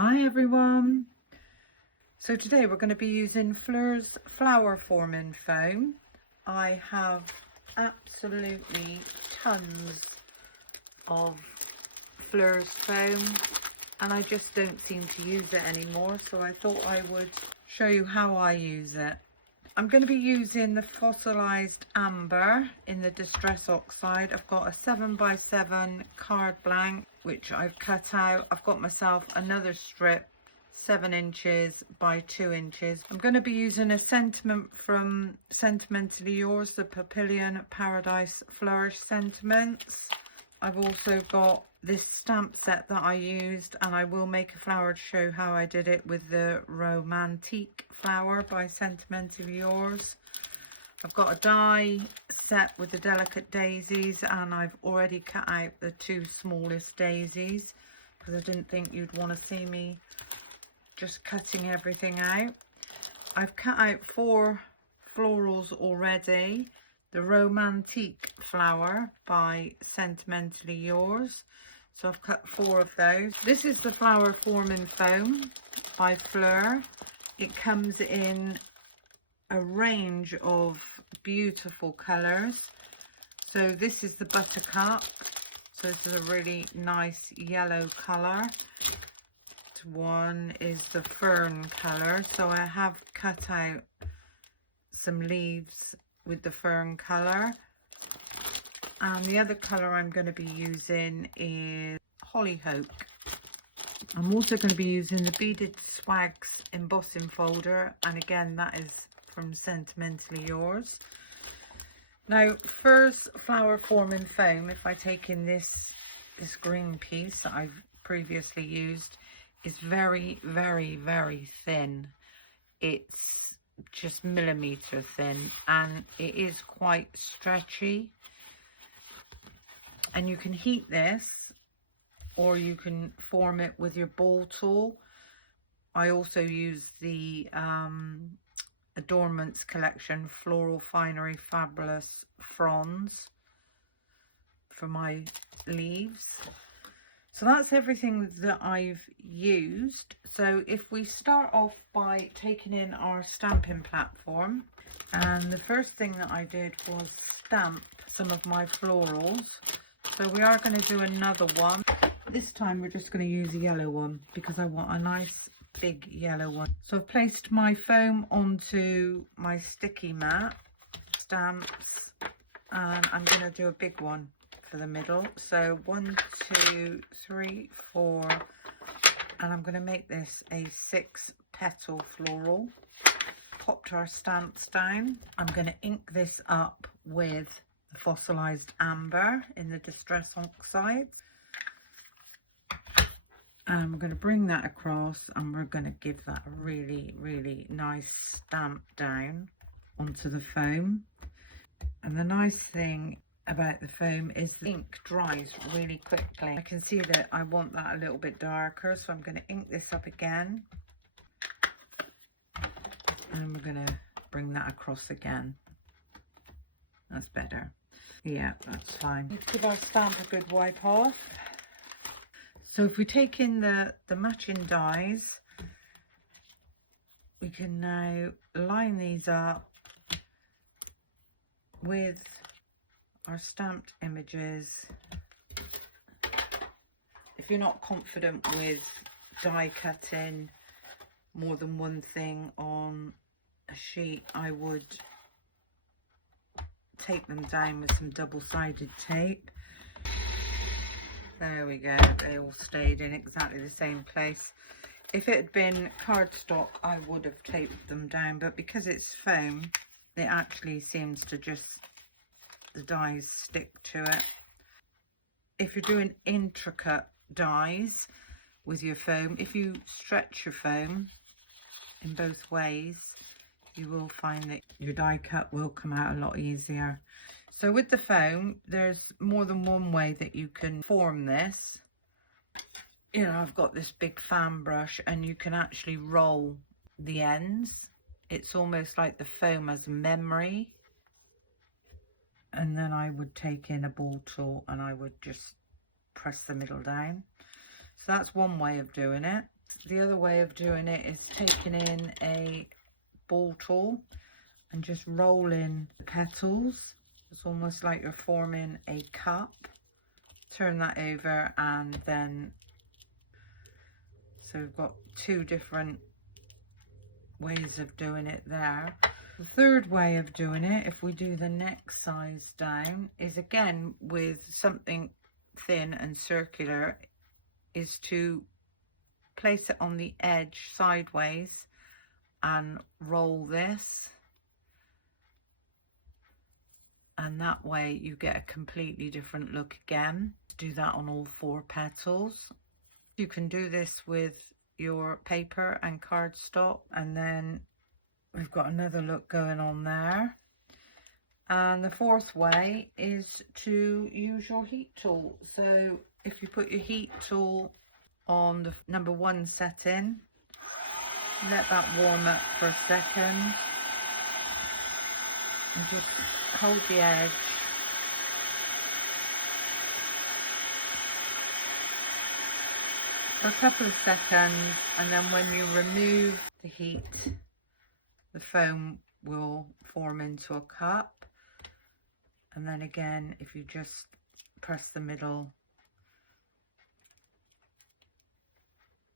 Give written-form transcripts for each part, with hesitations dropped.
Hi everyone. So today we're going to be using Fleurs flower forming foam. I have absolutely tons of Fleurs foam and I just don't seem to use it anymore, so I thought I would show you how I use it. I'm going to be using the fossilized amber in the distress oxide. I've got a 7x7 card blank which I've cut out. I've got myself another strip 7 inches by 2 inches. I'm going to be using a sentiment from Sentimentally Yours, the Papillion Paradise Flourish sentiments. I've also got this stamp set that I used, and I will make a flower to show how I did it with the Romantique flower by Sentimentally Yours. I've got a die set with the delicate daisies, and I've already cut out the 2 smallest daisies because I didn't think you'd want to see me just cutting everything out. I've cut out 4 florals already. The Romantique flower by Sentimentally Yours. So I've cut 4 of those. This is the flower forming foam by Fleurs. It comes in a range of beautiful colours. So this is the buttercup. So this is a really nice yellow colour. One is the fern colour. So I have cut out some leaves with the fern colour, and the other colour I'm going to be using is hollyhock. I'm also going to be using the beaded swags embossing folder, and again that is from Sentimentally Yours. Now Fleurs flower forming foam, if I take in this green piece that I've previously used, is very thin. It's just millimeter thin, and it is quite stretchy, and you can heat this or you can form it with your ball tool. I also use the Adornments collection Floral Finery Fabulous Fronds for my leaves. So that's everything that I've used. So if we start off by taking in our stamping platform, and the first thing that I did was stamp some of my florals. So we are going to do another one. This time we're just going to use a yellow one because I want a nice big yellow one. So I've placed my foam onto my sticky mat, stamps, and I'm going to do a big one for the middle. So 1, 2, 3, 4, and I'm going to make this a 6 petal floral. Popped our stamps down. I'm going to ink this up with the fossilized amber in the distress oxide, and we're going to bring that across, and we're going to give that a really nice stamp down onto the foam. And the nice thing about the foam is the ink dries really quickly. I can see that I want that a little bit darker, so I'm going to ink this up again, and we're going to bring that across again. That's better. Yeah, that's fine. Let's give our stamp a good wipe off. So if we take in the matching dies, we can now line these up with our stamped images. If you're not confident with die cutting more than one thing on a sheet, I would tape them down with some double-sided tape. There we go, they all stayed in exactly the same place. If it had been cardstock, I would have taped them down, but because it's foam, it actually seems to just, the dies stick to it. If you're doing intricate dies with your foam, if you stretch your foam in both ways, you will find that your die cut will come out a lot easier. So with the foam, there's more than one way that you can form this. You know, I've got this big fan brush, and you can actually roll the ends. It's almost like the foam has memory. And then I would take in a ball tool and I would just press the middle down. So that's one way of doing it. the other way of doing it is taking in a ball tool and just rolling the petals. It's almost like you're forming a cup. Turn that over, and then so we've got two different ways of doing it there. The third way of doing it, if we do the next size down, is again with something thin and circular, is to place it on the edge sideways and roll this, and that way you get a completely different look again. Do that on all 4 petals. You can do this with your paper and cardstock, and then we've got another look going on there. And the fourth way is to use your heat tool. So if you put your heat tool on the number 1 setting, let that warm up for a second, and just hold the edge. For a couple of seconds, and then when you remove the heat, the foam will form into a cup. And then again, if you just press the middle,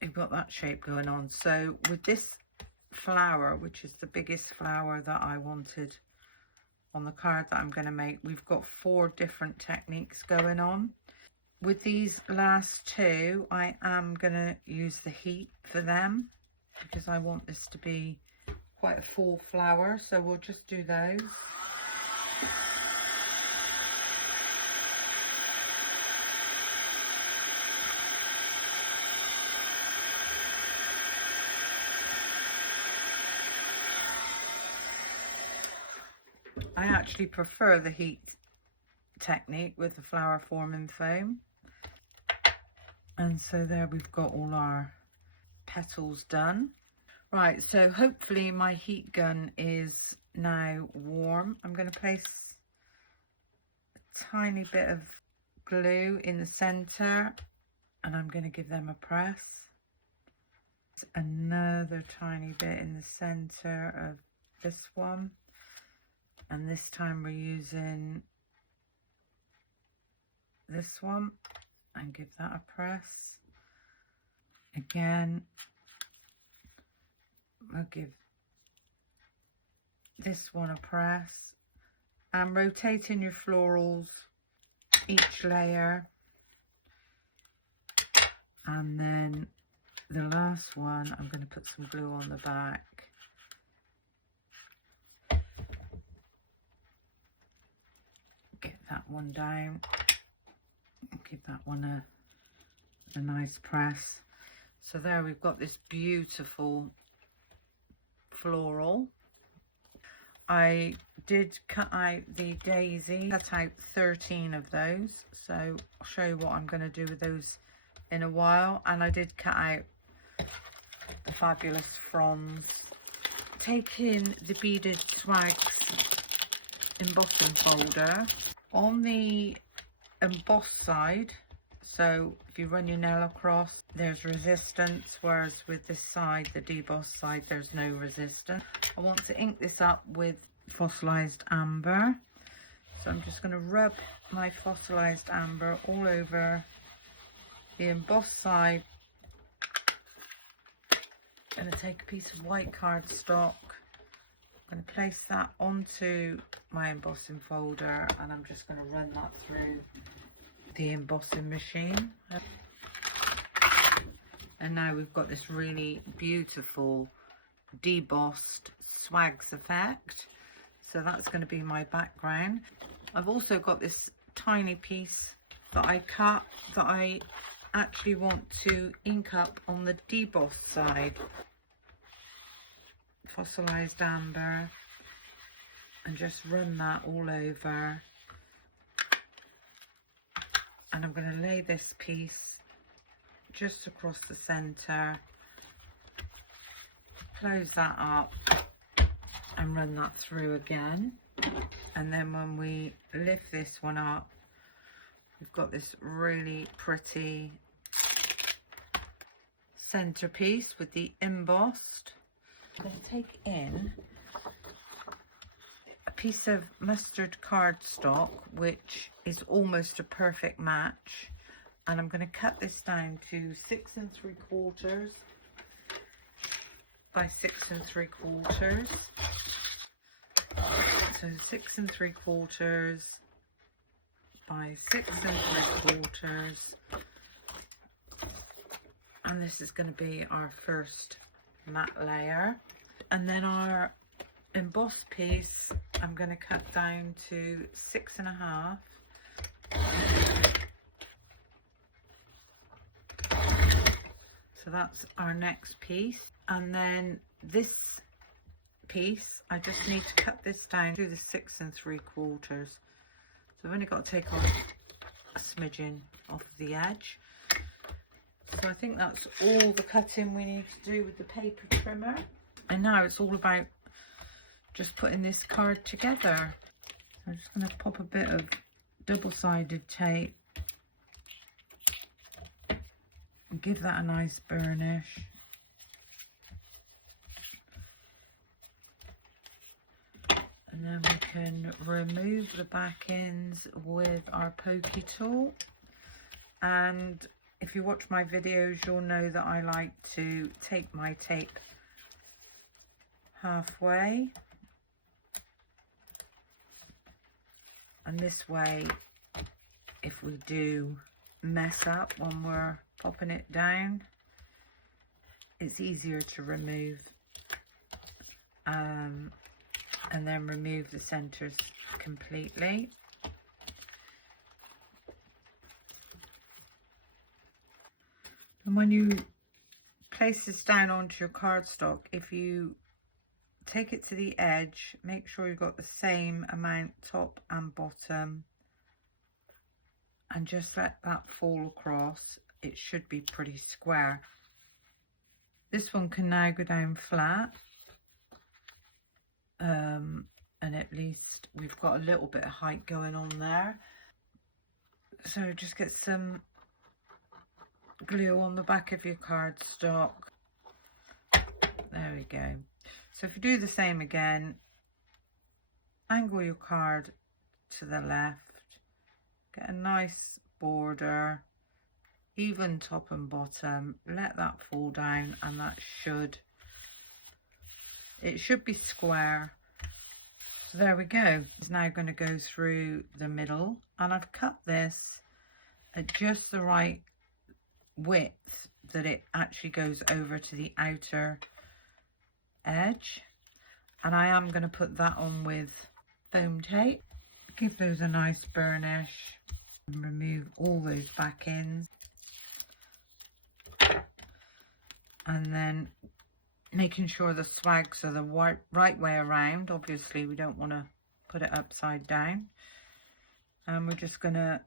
you've got that shape going on. So with this flower, which is the biggest flower that I wanted on the card that I'm going to make, we've got 4 different techniques going on. With these last 2, I am going to use the heat for them because I want this to be quite a full flower, so we'll just do those. I actually prefer the heat technique with the flower forming foam. And so there we've got all our petals done. Right, so hopefully my heat gun is now warm. I'm going to place a tiny bit of glue in the center, and I'm going to give them a press. Another tiny bit in the center of this one, and this time we're using this one, and give that a press. Again, we'll give this one a press, and rotating your florals each layer, and then the last one I'm going to put some glue on the back. Get that one down, give that one a nice press. So there we've got this beautiful floral. I did cut out the daisy, cut out 13 of those, so I'll show you what I'm going to do with those in a while. And I did cut out the fabulous fronds. Taking the beaded swags embossing folder, on the embossed side, so if you run your nail across, there's resistance, whereas with this side, the debossed side, there's no resistance. I want to ink this up with fossilized amber, so I'm just going to rub my fossilized amber all over the embossed side. I'm going to take a piece of white cardstock, I'm going to place that onto my embossing folder, and I'm just going to run that through the embossing machine. And now we've got this really beautiful debossed swags effect. So that's going to be my background. I've also got this tiny piece that I cut that I actually want to ink up on the debossed side. Fossilized amber, and just run that all over. And I'm going to lay this piece just across the center, close that up, and run that through again. And then when we lift this one up, we've got this really pretty centerpiece with the embossed. I'm going to take in a piece of mustard cardstock, which is almost a perfect match, and I'm going to cut this down to 6 3/4 by 6 3/4. So 6 3/4 by 6 3/4, and this is going to be our first matte layer. And then our embossed piece I'm going to cut down to 6 1/2. So that's our next piece. And then this piece, I just need to cut this down to the 6 3/4. So I've only got to take off a smidgen off the edge. So I think that's all the cutting we need to do with the paper trimmer. And now it's all about just putting this card together. So I'm just going to pop a bit of double-sided tape and give that a nice burnish. And then we can remove the back ends with our pokey tool. And if you watch my videos, you'll know that I like to take my tape halfway. And this way, if we do mess up when we're popping it down, it's easier to remove. And then remove the centers completely. And when you place this down onto your cardstock, if you take it to the edge, make sure you've got the same amount top and bottom, and just let that fall across. It should be pretty square. This one can now go down flat. And at least we've got a little bit of height going on there. So just get some glue on the back of your cardstock. There we go. So if you do the same again, angle your card to the left, get a nice border, even top and bottom, let that fall down, and that should be square. So there we go. It's now going to go through the middle, and I've cut this at just the right width that it actually goes over to the outer edge. And I am going to put that on with foam tape. Give those a nice burnish and remove all those back ends. And then making sure the swags are the right way around. Obviously we don't want to put it upside down, and we're just going to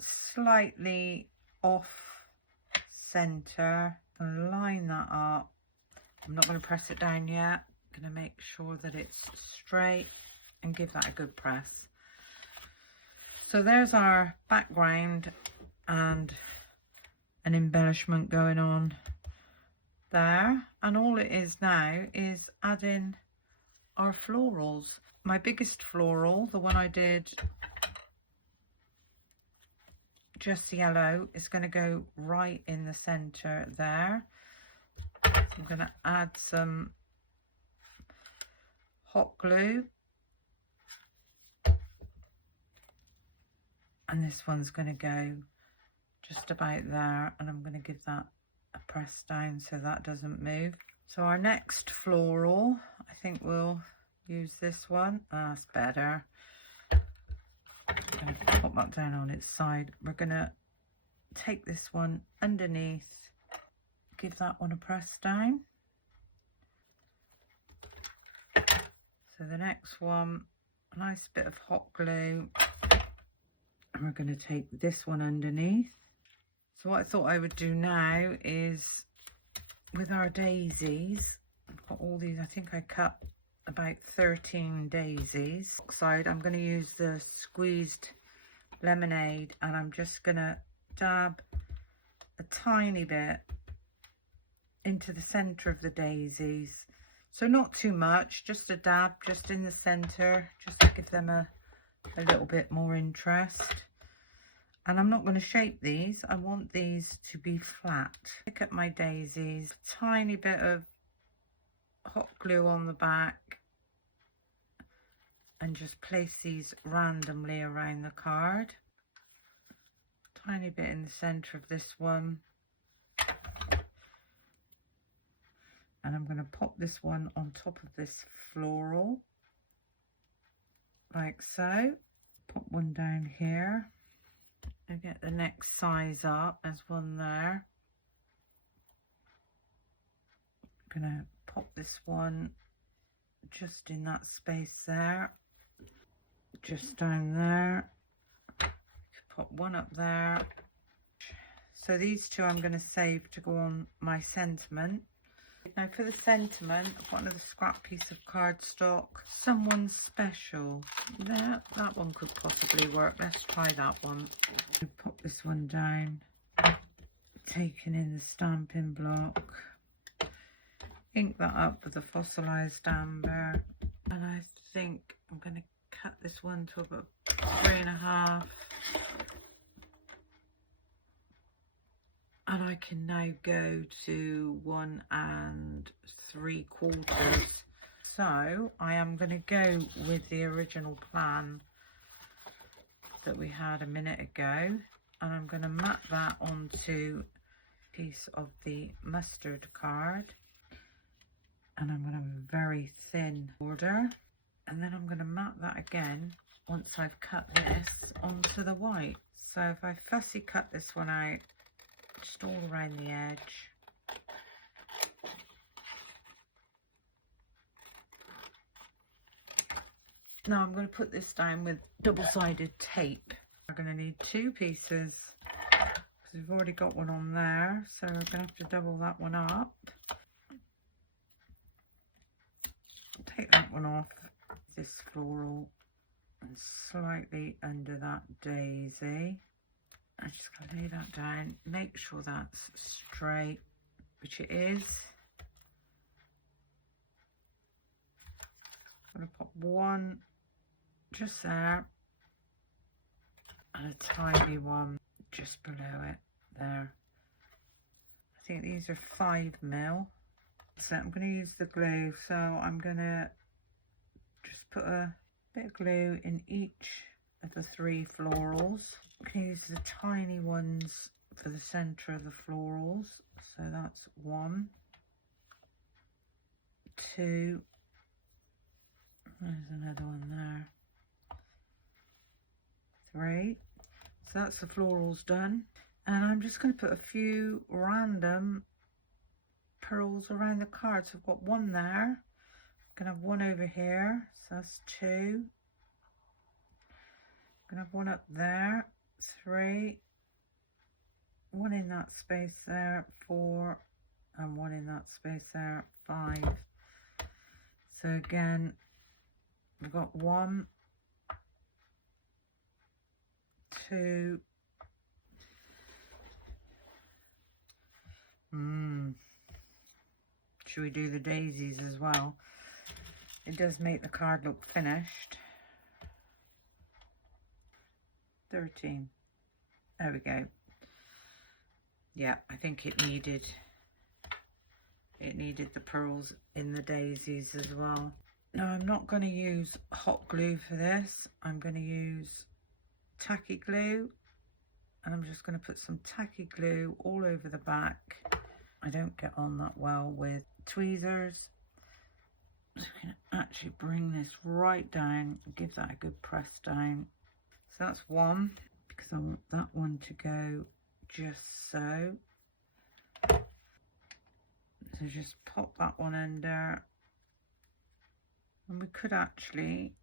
slightly off center and line that up. I'm not going to press it down yet. I'm going to make sure that it's straight and give that a good press. So there's our background and an embellishment going on there, and all it is now is adding our florals. My biggest floral, the one I did just yellow, is going to go right in the center there. So I'm going to add some hot glue, and this one's going to go just about there, and I'm going to give that a press down so that doesn't move. So our next floral, I think we'll use this one. That's better. I'm going to pop that down on its side. We're going to take this one underneath, give that one a press down. So the next one, a nice bit of hot glue, and we're going to take this one underneath. So what I thought I would do now is, with our daisies, I've got all these, I think I cut about 13 daisies. Side, I'm going to use the squeezed lemonade, and I'm just going to dab a tiny bit into the centre of the daisies. So not too much, just a dab just in the centre, just to give them a little bit more interest. And I'm not going to shape these, I want these to be flat. Pick up my daisies, tiny bit of hot glue on the back, and just place these randomly around the card. Tiny bit in the centre of this one. And I'm going to pop this one on top of this floral, like so. Put one down here. And get the next size up. There's one there. I'm going to pop this one just in that space there. Just down there. Put one up there. So these two I'm going to save to go on my sentiment. Now for the sentiment, I've got another scrap piece of cardstock. Someone special. There, that one could possibly work. Let's try that one. Pop this one down. Taking in the stamping block. Ink that up with the fossilized amber. And I think I'm going to cut this one to about 3.5. And I can now go to 1 3/4. So I am going to go with the original plan that we had a minute ago. And I'm going to map that onto a piece of the mustard card. And I'm going to have a very thin border. And then I'm going to map that again once I've cut this onto the white. So if I fussy cut this one out, just all around the edge. Now I'm going to put this down with double-sided tape. We're going to need 2 pieces because we've already got one on there, so we're going to have to double that one up. Take that one off this floral and slightly under that daisy. I'm just going to lay that down, make sure that's straight, which it is. I'm going to pop one just there and a tiny one just below it there. I think these are 5mm. So I'm going to use the glue, so I'm going to just put a bit of glue in each of the 3 florals. I'm going to use the tiny ones for the centre of the florals. So that's 1, 2, there's another one there, 3. So that's the florals done. And I'm just going to put a few random pearls around the card. So I've got 1 there. I'm going to have 1 over here. So that's 2. I'm going to have 1 up there. 3, 1 in that space there, 4, and 1 in that space there, 5. So again, we've got 1, 2, should we do the daisies as well? It does make the card look finished. 13. There we go. Yeah, I think it needed the pearls in the daisies as well. Now I'm not going to use hot glue for this. I'm going to use tacky glue, and I'm just going to put some tacky glue all over the back. I don't get on that well with tweezers. So I can actually bring this right down, give that a good press down. So that's 1, because I want that one to go just so. So just pop that one under. And we could actually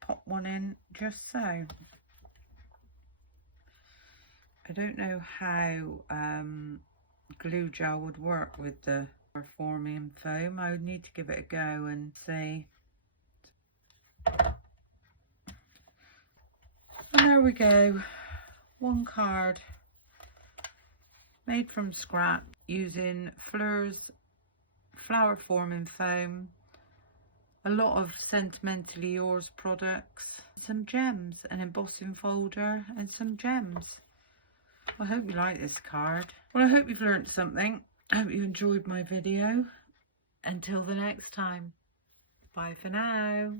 pop one in just so. I don't know how glue gel would work with the forming foam. I would need to give it a go and see. And there we go, 1 card made from scrap using Fleurs flower forming foam, a lot of Sentimentally Yours products, some gems, an embossing folder and some gems. I hope you like this card. Well, I hope you've learnt something. I hope you enjoyed my video. Until the next time, bye for now.